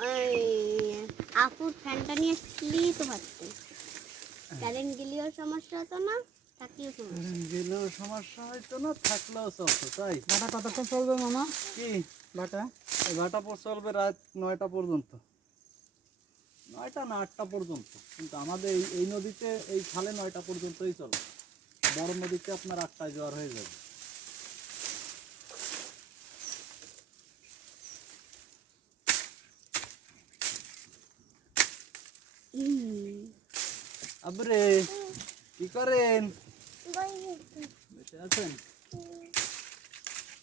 ওই আপুর ফ্যানটা নিয়ে তো পারতেন কারেন্ট গেলেও সমস্যা হতো না থাকলেও সমস্যা। গেলেও সমস্যা হয়তো না থাকলেও চলতো তাই? বাটা কতক্ষণ চলবে মামা? কি বাটা? এই ভাটা পর চলবে রাত নয়টা পর্যন্ত। নয়টা না আটটা পর্যন্ত। কিন্তু আমাদের এই এই নদীতে এই খালে নয়টা পর্যন্তই চলে। বড় নদীতে আপনার আটটায় জ্বর হয়ে যাবে। আবরে কি করেন? বসে আছেন?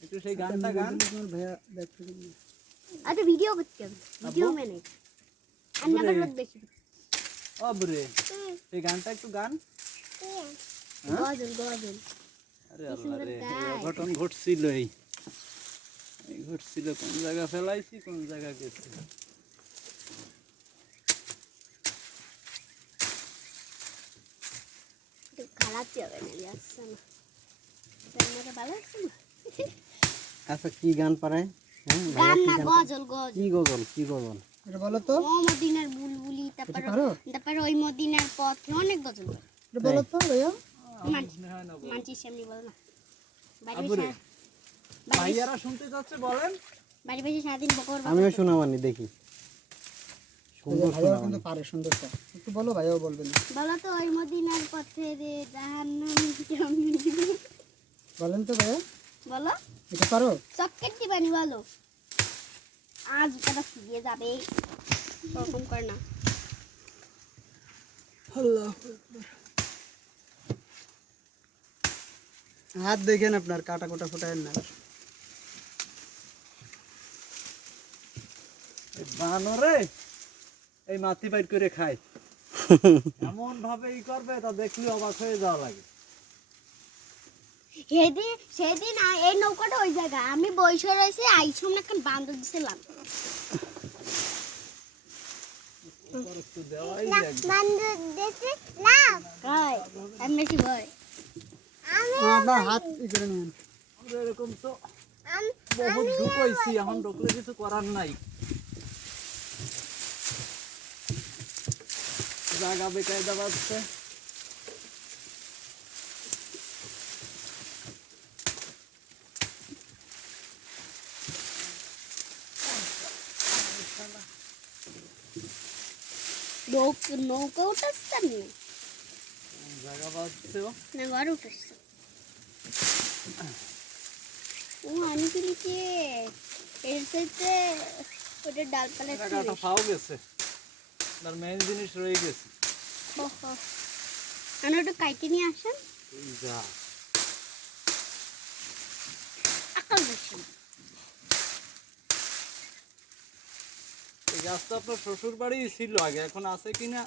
একটু সেই গানটা গান। ভাইয়া আচ্ছা ভিডিও করতে ভিডিও? ম্যানেজ আর নাম্বার আব্বুরে। রোদ বেশি। আবরে। সেই গানটা একটু গান। হ্যাঁ? গজল গজল। আরে আল্লাহ রে এই ঘটছিল এই। এই ঘটছিল কোন জায়গা ফেলাইছি কোন জায়গা গেছে? না। না না। আচ্ছা কি গান পারে? গান না গজল গজল। কি গজল কি গজল? এটা বলো তো। ও মদিনার বুলবুলি তারপর তারপর ওই মদিনার পথে অনেক গজল করে এটা বলো তো ভাইয়া। মানছি সামনে বল না। বাড়ি আবুরে। বসে বাড়ি ভাইয়ারা শুনতে যাচ্ছে বলেন। বাড়ি বসে সারাদিন বকর বকর আমিও শোনাবানি দেখি। ভাইয়াও শোনাবানি কিন্তু পারে সুন্দরটা একটু বলো ভাইয়াও বলবে বলো তো ওই মদিনার পথে রে জাহান্নাম কেমন বলেন তো ভাইয়া। বলো। এটা পারো? চক্কেট দিবানি বলো। আজ তারা ফিরে যাবে। ওরকম করে না। হাত দেখেন আপনার কাটা কোটা ফোটায় না। এই বানরে এই মাটি বাইর করে খায়। এমন ভাবে ই করবে তা দেখলে অবাক হয়ে যাওয়া লাগে। সেদিন সেদিন এই নৌকাটা ওই জায়গা আমি বৈশা রয়েছে আইসম না এখন বান্ধব দিছিলাম আপনার হাত এরকম তো বহুত ঢুকাইছি এখন ঢুকলে কিছু করার নাই। জায়গা বেকায়দা বাজছে নৌকা নৌকা উঠেছিলাম না জায়গা বাজছে ও। না ঘর উঠেছে ও আমি কিনেছি এর সাথে ওটা ডালপালা জায়গাটা ফাও গেছে তার মেইন জিনিস রয়ে গেছে। আমি ওটা কাইটে নিয়ে আসেন। যা। আকাল বেশি এই গাছটা আপনার শ্বশুর বাড়ি ছিল আগে এখন আছে কিনা?